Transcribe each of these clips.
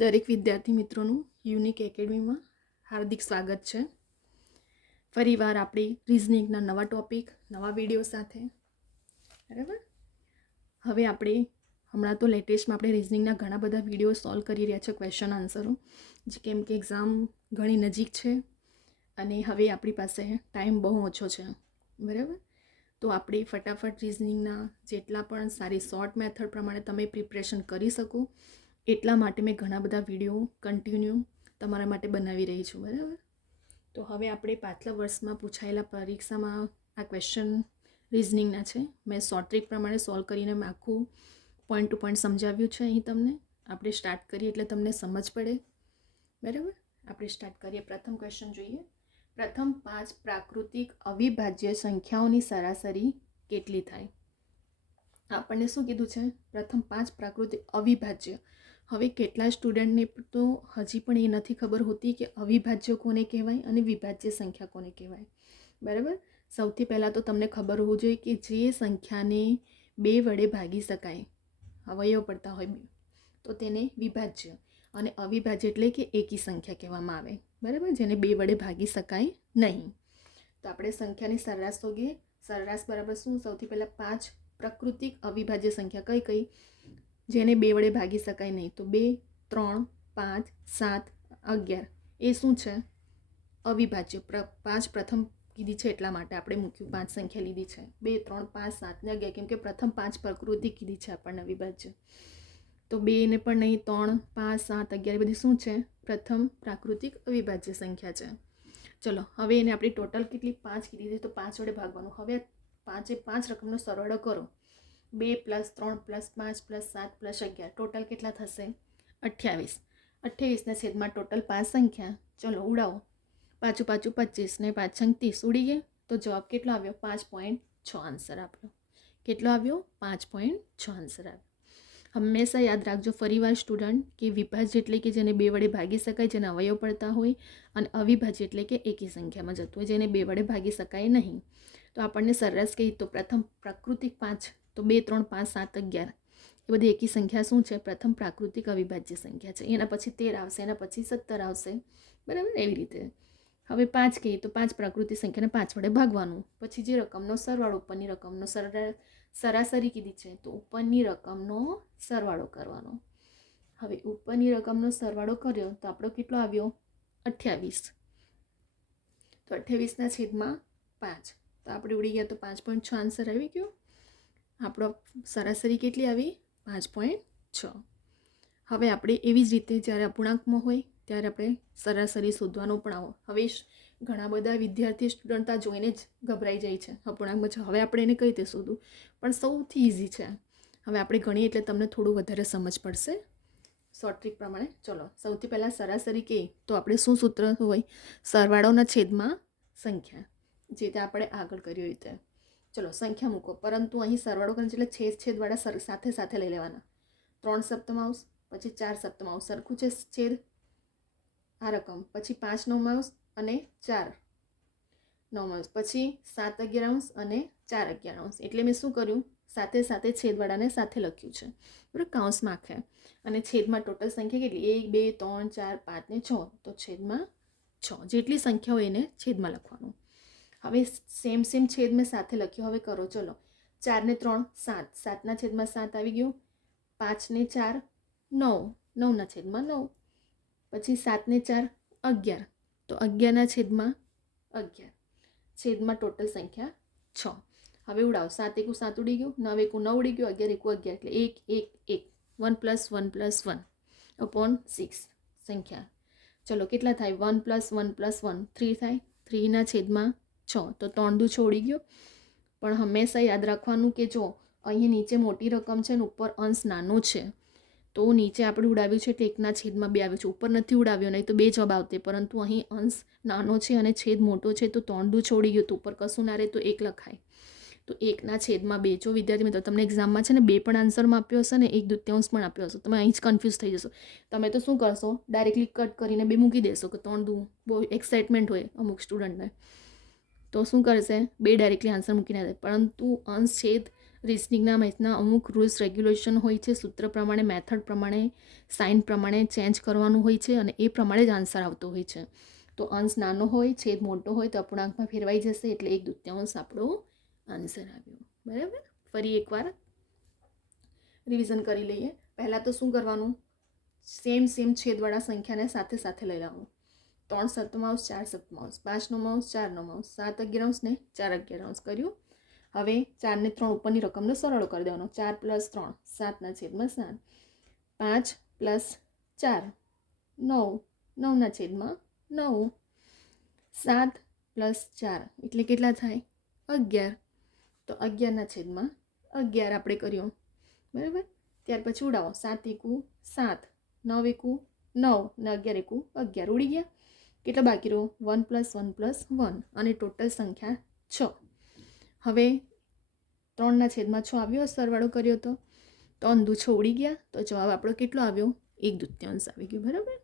દરેક વિદ્યાર્થી મિત્રોનું યુનિક એકેડમીમાં હાર્દિક સ્વાગત છે. ફરીવાર આપણી રિઝનિંગના નવા ટોપિક, નવા વિડીયો સાથે. બરાબર, હવે આપણે હમણાં તો લેટેસ્ટમાં આપણે રિઝનિંગના ઘણા બધા વિડીયો સોલ્વ કરી રહ્યા છે, ક્વેશ્ચન આન્સરો, કેમ કે એક્ઝામ ઘણી નજીક છે અને હવે આપણી પાસે ટાઈમ બહુ ઓછો છે. બરાબર, તો આપણે ફટાફટ રિઝનિંગના જેટલા પણ સારી શોર્ટ મેથડ પ્રમાણે તમે પ્રિપરેશન કરી શકો એટલા માટે મેં ઘણા બધા વિડીયો કન્ટિન્યુ તમારા માટે બનાવી રહી છું. બરાબર, તો હવે આપણે પાછલા વર્ષમાં પૂછાયેલા પરીક્ષામાં આ ક્વેશ્ચન રિઝનિંગના છે. મેં શોર્ટ ટ્રીક પ્રમાણે સોલ્વ કરીને મેં આખું પોઈન્ટ ટુ પોઈન્ટ સમજાવ્યું છે. અહીં તમને આપણે સ્ટાર્ટ કરીએ એટલે તમને સમજ પડે. બરાબર, આપણે સ્ટાર્ટ કરીએ. પ્રથમ ક્વેશ્ચન જોઈએ. પ્રથમ 5 પ્રાકૃતિક અવિભાજ્ય સંખ્યાઓની સરાસરી કેટલી થાય? આપણને શું કીધું છે? પ્રથમ 5 પ્રાકૃતિક અવિભાજ્ય. હવે કેટલા સ્ટુડન્ટને તો હજી પણ એ નથી ખબર હોતી કે અવિભાજ્ય કોને કહેવાય અને વિભાજ્ય સંખ્યા કોને કહેવાય. બરાબર, સૌથી પહેલાં તો તમને ખબર હોવું જોઈએ કે જે સંખ્યાને 2 વડે ભાગી શકાય, અવયવ પડતા હોય તો તેને વિભાજ્ય, અને અવિભાજ્ય એટલે કે એકી સંખ્યા કહેવામાં આવે. બરાબર, જેને 2 વડે ભાગી શકાય નહીં. તો આપણે સંખ્યાની સરેરાશ શોધીએ. સરેરાશ બરાબર શું? સૌથી પહેલાં 5 પ્રાકૃતિક અવિભાજ્ય સંખ્યા કઈ કઈ જેને 2 વડે ભાગી શકાય નહીં? તો 2, 3, 5, 7, 11 એ શું છે? અવિભાજ્ય. 5 પ્રથમ કીધી છે એટલા માટે આપણે મૂક્યું, 5 સંખ્યા લીધી છે. 2, 3, 5, 7 ને 11, કેમ કે પ્રથમ 5 પ્રકૃતિ કીધી છે આપણને અવિભાજ્ય. તો 2 ને પણ નહીં, 3, 5, 7, 11 બધી શું છે? પ્રથમ પ્રાકૃતિક અવિભાજ્ય સંખ્યા છે. ચલો, હવે એને આપણી ટોટલ કેટલી? 5 કીધી છે, તો 5 વડે ભાગવાનું. હવે 5 રકમનો સરવાળો કરો. 2 + 3 + 5 + 7 + 11 ટોટલ કેટલા થશે? 28. 28ના છેદમાં ટોટલ 5 સંખ્યા. ચલો ઉડાવો. પાછું 25 ને 5 30 ઉડી ગયા. તો જવાબ કેટલો આવ્યો? 5.6 આન્સર આવ્યો. કેટલો આવ્યો? 5.6 આન્સર આવ્યો. હંમેશા યાદ રાખજો ફરીવાર સ્ટુડન્ટ કે વિભાજ્ય એટલે કે જેને 2 વડે ભાગી શકાય, જેના અવયવ પડતા હોય, અને અવિભાજ્ય એટલે કે એકી સંખ્યામાં જતું હોય, જેને 2 વડે ભાગી શકાય નહીં. તો આપણને સરેરાશ કહી તો પ્રથમ પ્રાકૃતિક 5, તો 2, 3, 5, 7, 11 એ બધી એકી સંખ્યા શું છે? પ્રથમ પ્રાકૃતિક અવિભાજ્ય સંખ્યા છે. એના પછી 13 આવશે, એના પછી 17 આવશે. બરાબર, એવી રીતે. હવે 5 કહીએ તો 5 પ્રાકૃતિક સંખ્યાને 5 વડે ભાગવાનું. પછી જે રકમનો સરવાળો, ઉપરની રકમનો સરાસરી કીધી છે, તો ઉપરની રકમનો સરવાળો કરવાનો. હવે ઉપરની રકમનો સરવાળો કર્યો તો આપણો કેટલો આવ્યો? 28. તો 28ના છેદમાં 5, તો આપણે ઉડી ગયા, તો 5.6 આન્સર આવી ગયો. આપણો સરાસરી કેટલી આવી? 5.6. હવે આપણે એવી જ રીતે જ્યારે અપૂર્ણાંકમાં હોય ત્યારે આપણે સરાસરી શોધવાનો પણ આવો. હવે ઘણા બધા વિદ્યાર્થી સ્ટુડન્ટ આ જોઈને જ ગભરાઈ જાય છે, અપૂર્ણાંકમાં છે, હવે આપણે એને કઈ રીતે શોધવું? પણ સૌથી ઇઝી છે. હવે આપણે ગણીએ એટલે તમને થોડું વધારે સમજ પડશે શોર્ટ ટ્રીક પ્રમાણે. ચલો, સૌથી પહેલાં સરાસરી કહીએ તો આપણે શું સૂત્ર હોય? સરવાળોના છેદમાં સંખ્યા, જે તે આપણે આગળ કર્યું રીતે. ચલો સંખ્યા મૂકો, પરંતુ અહીં સરવાળો કરીને એટલે છેદવાળા સાથે સાથે લઈ લેવાના. 3 સપ્તમાંશ, પછી 4 સપ્તમાંશ, સરખું છે છેદ આ રકમ, પછી 5 નવમાંશ અને 4 નવમાંશ, પછી 7 11 અને 4 11. એટલે મેં શું કર્યું? સાથે સાથે છેદવાળાને સાથે લખ્યું છે, બરાબર, કૌંસમાં આખે. અને છેદમાં ટોટલ સંખ્યા કેટલી? 1, 2, 3, 4, 5 ને 6, તો છેદમાં 6 જેટલી સંખ્યા હોય એને છેદમાં લખવાનું. હવે સેમ છેદ મેં સાથે લખ્યો. હવે કરો. ચલો, 4 ને 3 7, 7ના છેદમાં 7 આવી ગયું. 5 ને 4 9, 9ના છેદમાં 9, પછી 7 ને 4 11, તો 11ના છેદમાં 11, છેદમાં ટોટલ સંખ્યા 6. હવે ઉડાવો. 7 એકુ 7 ઉડી ગયું, 9 એકુ 9 ઉડી ગયું, 11 એકુ 11, એટલે 1 1 1, 1 + 1 + 1 upon 6 સંખ્યા. ચલો કેટલા થાય? 1 + 1 + 1 3 થાય. 3ના છેદમાં 6, તો 3 દુ 6 ઉડી ગયો. પણ હંમેશા યાદ રાખવાનું કે જો અહીં નીચે મોટી રકમ છે ને ઉપર અંશ નાનો છે, તો નીચે આપણે ઉડાવ્યું છે એટલે 1ના છેદમાં 2 આવ્યું છે, ઉપર નથી ઉડાવ્યો, નહીં તો 2 જવાબ આવતે, પરંતુ અહીં અંશ નાનો છે અને છેદ મોટો છે, તો 3 દુ 6 ઉડી ગયું, તો ઉપર કશું ના રહે, તો 1 લખાય. તો 1ના છેદમાં 2. જો વિદ્યાર્થી મિત્રો તમને એક્ઝામમાં છે ને 2 પણ આન્સરમાં આપ્યો હશે ને 1/2 પણ આપ્યો હશે, તમે અહીં જ કન્ફ્યુઝ થઈ જશો. તમે તો શું કરશો? ડાયરેક્ટલી કટ કરીને 2 મૂકી દેશો કે 3 દુ, બહુ એક્સાઇટમેન્ટ હોય અમુક સ્ટુડન્ટને, તો શું કરશે? 2 ડાયરેક્ટલી આન્સર મૂકીને દે. પરંતુ અંશ છેદ રિઝનિંગના મેથના અમુક રૂલ્સ રેગ્યુલેશન હોય છે, સૂત્ર પ્રમાણે, મેથડ પ્રમાણે, સાઇન પ્રમાણે ચેન્જ કરવાનું હોય છે અને એ પ્રમાણે જ આન્સર આવતો હોય છે. તો અંશ નાનો હોય, છેદ મોટો હોય તો અપૂર્ણાંકમાં ફેરવાઈ જશે, એટલે 1/2 આપણો આન્સર આવ્યો. બરાબર. ફરી એકવાર રિવિઝન કરી લઈએ. પહેલાં તો શું કરવાનું, સેમ છેદવાળા સંખ્યાને સાથે સાથે લઈ લેવાનું. 3 સપ્તમાંશ 4 સપ્તમાંશ, 5 નવમાંશ 4 નવમાંશ, 7 અગિયારાંશ ને 4 અગિયારાંશ કર્યું. હવે 4 ને 3 ઉપરની રકમનો સરળ કરી દેવાનો. 4 + 3 7/7, 5 + 4 9 9/9, 7 + 4 એટલે કેટલા થાય 11. તો 11/11 આપણે કર્યો. બરાબર. ત્યાર પછી ઉડાવો. 7 × 1 7, 9 × 9 ને 11 × 11 ઉડી ગયા. કેટલા બાકી રહ્યો 1 + 1 + 1 અને ટોટલ સંખ્યા 6. હવે 3/6 આવ્યો, સરવાળો કર્યો તો 3 × 6 ઉડી ગયા. તો જવાબ આપણો કેટલો આવ્યો 1/2 આવી ગયો. બરાબર.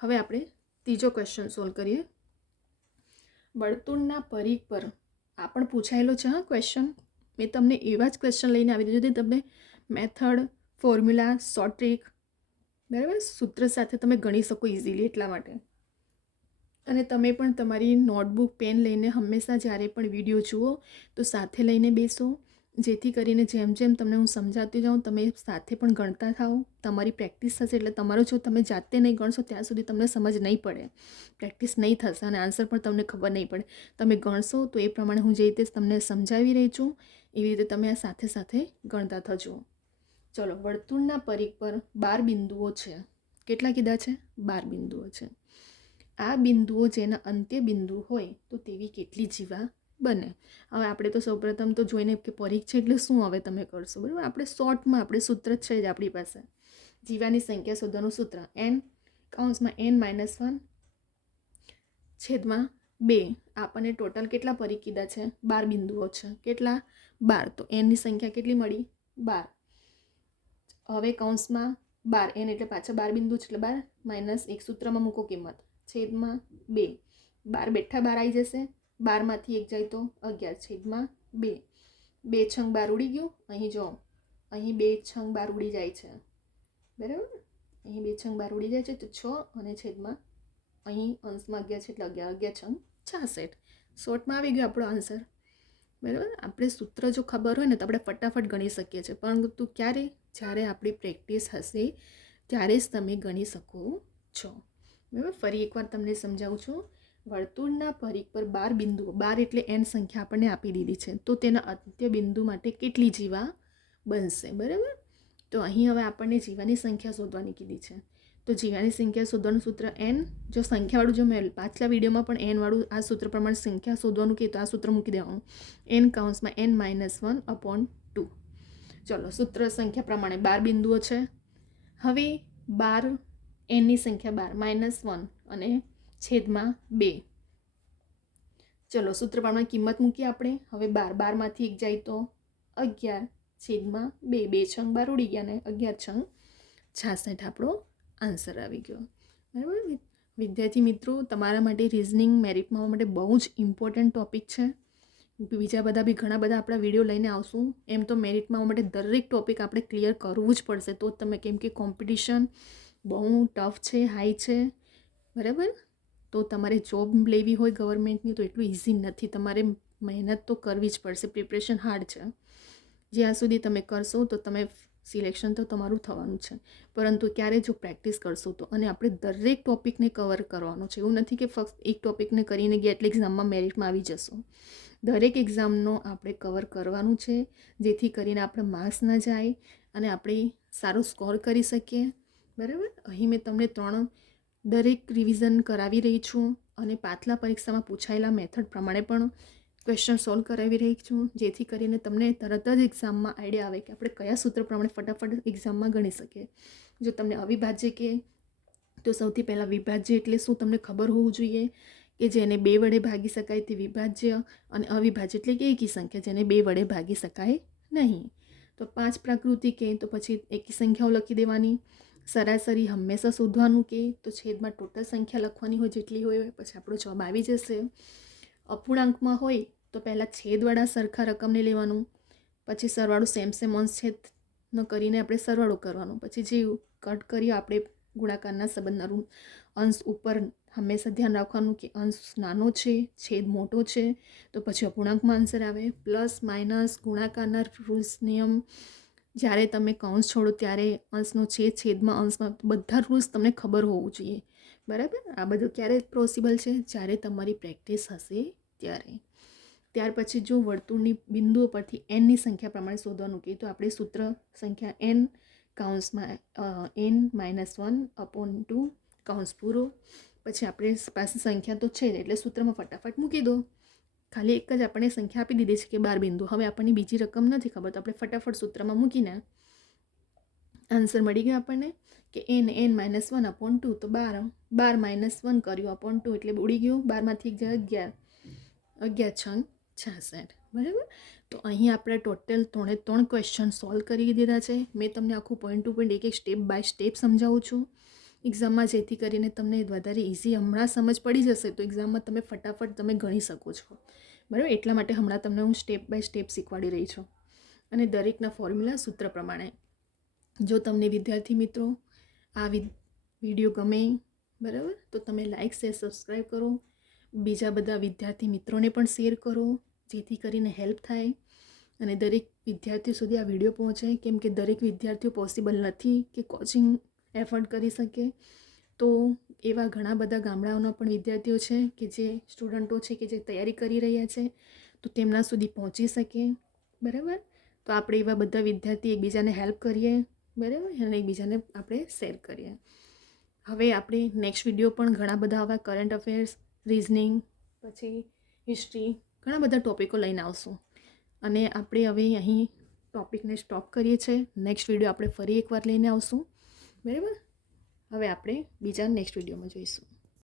હવે આપણે ત્રીજો ક્વેશ્ચન સોલ્વ કરીએ. વર્તુળના પરિઘ પર આ પણ પૂછાયેલો છે. હા, ક્વેશ્ચન મેં તમને એવા જ ક્વેશ્ચન લઈને આવી દીધું છે. તમને મેથડ, ફોર્મ્યુલા, શોર્ટ ટ્રીક, બરાબર, સૂત્ર સાથે તમે ગણી શકો ઇઝીલી, એટલા માટે. અને તમે પણ તમારી નોટબુક, પેન લઈને હંમેશા જ્યારે પણ વિડીયો જુઓ તો સાથે લઈને બેસો, જેથી કરીને જેમ જેમ તમને હું સમજાવતી જાઉં તમે સાથે પણ ગણતા થાઓ. તમારી પ્રેક્ટિસ થશે એટલે તમારો જો તમે જાતે નહીં ગણશો ત્યાં સુધી તમને સમજ નહીં પડે, પ્રેક્ટિસ નહીં થશે અને આન્સર પણ તમને ખબર નહીં પડે. તમે ગણશો તો એ પ્રમાણે હું જે રીતે તમને સમજાવી રહી છું એવી રીતે તમે આ સાથે સાથે ગણતા થજો. ચલો, વર્તુળના પરિઘ પર 12 બિંદુઓ છે. કેટલા કીધા છે? 12 બિંદુઓ છે. આ બિંદુઓ જેના અંત્ય બિંદુ હોય તો તેવી કેટલી જીવા બને? હવે આપણે તો સૌપ્રથમ તો જોઈને કે પરિઘ છે એટલે શું હવે તમે કરશો. બરાબર. આપણે શોર્ટમાં આપણે સૂત્ર છે જ આપણી પાસે. જીવાની સંખ્યા શોધવાનું સૂત્ર n (n-1) / 2. આપણને ટોટલ કેટલા પરિઘ કીધા છે? 12 બિંદુઓ છે. કેટલા? 12. તો nની સંખ્યા કેટલી મળી? 12. હવે કૌંસમાં 12, n એટલે પાછા 12 બિંદુ છે એટલે 12 - 1 સૂત્રમાં મૂકો કિંમત (2). 12 બેઠા 12 આવી જશે. 12માંથી 1 જાય તો 11/2. 2 છંગ 12 ઉડી ગયું. અહીં જો, અહીં 2 છંગ 12 ઉડી જાય છે. બરાબર. અહીં 2 છંગ 12 ઉડી જાય છે તો 6 અને છેદમાં અહીં અંશમાં 11 છે એટલે 11, 11 છંગ 66. શોર્ટમાં આવી ગયો આપણો આન્સર. બરાબર. આપણે સૂત્ર જો ખબર હોય ને તો આપણે ફટાફટ ગણી શકીએ છીએ, પરંતુ ક્યારે? જ્યારે આપણી પ્રેક્ટિસ હશે ત્યારે જ તમે ગણી શકો છો. બરાબર. ફરી એકવાર તમને સમજાવું છું. વર્તુળના પરિઘ પર 12 બિંદુઓ, 12 એટલે n સંખ્યા આપણને આપી દીધી છે, તો તેના અંત્ય બિંદુ માટે કેટલી જીવા બનશે? બરાબર. તો અહીં હવે આપણને જીવાની સંખ્યા શોધવાની કીધી છે. તો જીવાની સંખ્યા શોધવાનું સૂત્ર n. જો સંખ્યાવાળું, જો મેં પાછલા વિડીયોમાં પણ n વાળું આ સૂત્ર પ્રમાણે સંખ્યા શોધવાનું કહે તો આ સૂત્ર મૂકી દેવાનું n(n-1/2). ચલો, સૂત્ર સંખ્યા પ્રમાણે 12 બિંદુઓ છે. હવે 12, nની સંખ્યા 12 - 1 અને છેદમાં 2. ચલો, સૂત્ર પ્રમાણે કિંમત મૂકીએ આપણે. હવે 12માંથી 1 જાય તો 11/2. 2 છંગ 12 ઉડી ગયા ને 11 છંગ 66 આપણો આન્સર આવી ગયો. બરાબર. વિદ્યાર્થી મિત્રો, તમારા માટે રિઝનિંગ મેરિટમાં માટે બહુ જ ઇમ્પોર્ટન્ટ ટૉપિક છે. બીજા બધા બી ઘણા બધા આપણા વિડીયો લઈને આવશું. એમ તો મેરિટમાં માટે દરેક ટૉપિક આપણે ક્લિયર કરવું જ પડશે તો જ તમે, કેમ કે કોમ્પિટિશન બહુ ટફ છે, હાઈ છે. બરાબર. તો તમારે જોબ લેવી હોય ગવર્મેન્ટની તો એટલું ઇઝી નથી. તમારે મહેનત તો કરવી જ પડશે. પ્રિપરેશન હાર્ડ છે. જ્યાં સુધી તમે કરશો તો તમે સિલેક્શન તો તમારું થવાનું છે, પરંતુ ક્યારે? જો પ્રેક્ટિસ કરશો તો. અને આપણે દરેક ટૉપિકને કવર કરવાનો છે. એવું નથી કે ફક્ત એક ટૉપિકને કરીને ગયા એટલે એક્ઝામમાં મેરિટમાં આવી જશો. દરેક એક્ઝામનો આપણે કવર કરવાનું છે, જેથી કરીને આપણે માર્ક્સ ન જાય અને આપણે સારો સ્કોર કરી શકીએ. બરાબર. અહીં મેં તમને 3 દરેક રિવિઝન કરાવી રહી છું અને પાછલા પરીક્ષામાં પૂછાયેલા મેથડ પ્રમાણે પણ ક્વેશ્ચન સોલ્વ કરાવી રહી છું, જેથી કરીને તમને તરત જ એક્ઝામમાં આઈડિયા આવે કે આપણે કયા સૂત્ર પ્રમાણે ફટાફટ એક્ઝામમાં ગણી શકીએ. જો તમને અવિભાજ્ય કહે તો સૌથી પહેલાં વિભાજ્ય એટલે શું તમને ખબર હોવું જોઈએ, કે જેને 2 વડે ભાગી શકાય તે વિભાજ્ય, અને અવિભાજ્ય એટલે કે એકી સંખ્યા જેને 2 વડે ભાગી શકાય નહીં. તો 5 પ્રાકૃતિક કહે તો પછી એકી સંખ્યાઓ લખી દેવાની. સરાસરી હંમેશા શોધવાનું કે તો છેદમાં ટોટલ સંખ્યા લખવાની હોય જેટલી હોય પછી આપણો જવાબ આવી જશે. અપૂર્ણાંકમાં હોય તો પહેલાં છેદવાળા સરખા રકમને લેવાનું, પછી સરવાળો સેમ અંશ છેદનો કરીને આપણે સરવાળો કરવાનો. પછી જે કટ કરીએ આપણે ગુણાકારના સંબંધના અંશ ઉપર હંમેશા ધ્યાન રાખવાનું કે અંશ નાનો છે, છેદ મોટો છે, તો પછી અપૂર્ણાંકમાં આન્સર આવે. પ્લસ માઇનસ ગુણાકારના રૂલ્સ નિયમ જ્યારે તમે કૌંસ છોડો ત્યારે અંશનો છેદમાં અંશમાં બધા રૂલ્સ તમને ખબર હોવું જોઈએ. બરાબર. આ બધું ક્યારે પોસિબલ છે? જ્યારે તમારી પ્રેક્ટિસ હશે ત્યારે. ત્યાર પછી જો વર્તુળની બિંદુઓ પરથી એનની સંખ્યા પ્રમાણે શોધવાનું કહે તો આપણે સૂત્ર સંખ્યા એન કૌંસમાં n-1/2 કૌંસ પૂરો. પછી આપણે પાસે સંખ્યા તો છે જ એટલે સૂત્રમાં ફટાફટ મૂકી દો. ખાલી એક જ આપણને સંખ્યા આપી દીધી છે કે 12 બિંદુ. હવે આપણને બીજી રકમ નથી ખબર તો આપણે ફટાફટ સૂત્રમાં મૂકીને આન્સર મળી ગયો આપણને કે n-1/2 તો 12 -1 કર્યું /2 એટલે ઉડી ગયું. 12માંથી 1 જાય 11 11 6 66. બરાબર. તો અહીં આપણે ટોટલ 3 ક્વેશ્ચન સોલ્વ કરી દીધા છે. મેં તમને આખું પોઈન્ટ ટુ પોઈન્ટ એક સ્ટેપ બાય સ્ટેપ સમજાવું છું એક્ઝામમાં, જેથી કરીને તમને વધારે ઇઝી હમણાં સમજ પડી જશે તો એક્ઝામમાં તમે ફટાફટ તમે ગણી શકો છો. બરાબર. એટલા માટે હમણાં તમને હું સ્ટેપ બાય સ્ટેપ શીખવાડી રહી છું અને દરેકના ફોર્મ્યુલા સૂત્ર પ્રમાણે. જો તમને વિદ્યાર્થી મિત્રો આ વિડીયો ગમે બરાબર તો તમે લાઈક શેર સબસ્ક્રાઈબ કરો. બીજા બધા વિદ્યાર્થી મિત્રોને પણ શેર કરો જેથી કરીને હેલ્પ થાય અને દરેક વિદ્યાર્થીઓ સુધી આ વિડીયો પહોંચે. કેમ કે દરેક વિદ્યાર્થીઓ પોસિબલ નથી કે કોચિંગ એફોર્ડ કરી શકે. તો એવા ઘણા બધા ગામડાઓના પણ વિદ્યાર્થીઓ છે કે જે સ્ટુડન્ટો છે કે જે તૈયારી કરી રહ્યા છે તો તેમના સુધી પહોંચી શકે. બરાબર. તો આપણે એવા બધા વિદ્યાર્થી એકબીજાને હેલ્પ કરીએ. બરાબર. અને એકબીજાને આપણે શેર કરીએ. હવે આપણે નેક્સ્ટ વિડીયો પણ ઘણા બધા આવા કરંટ અફેર્સ, રિઝનિંગ, પછી હિસ્ટ્રી, ઘણા બધા ટોપિકો લઈને આવશું. અને આપણે હવે અહીં ટોપિકને સ્ટોપ કરીએ છીએ. નેક્સ્ટ વિડીયો આપણે ફરી એકવાર લઈને આવશું. બરાબર. હવે આપણે બીજા નેક્સ્ટ વિડીયોમાં જોઈશું.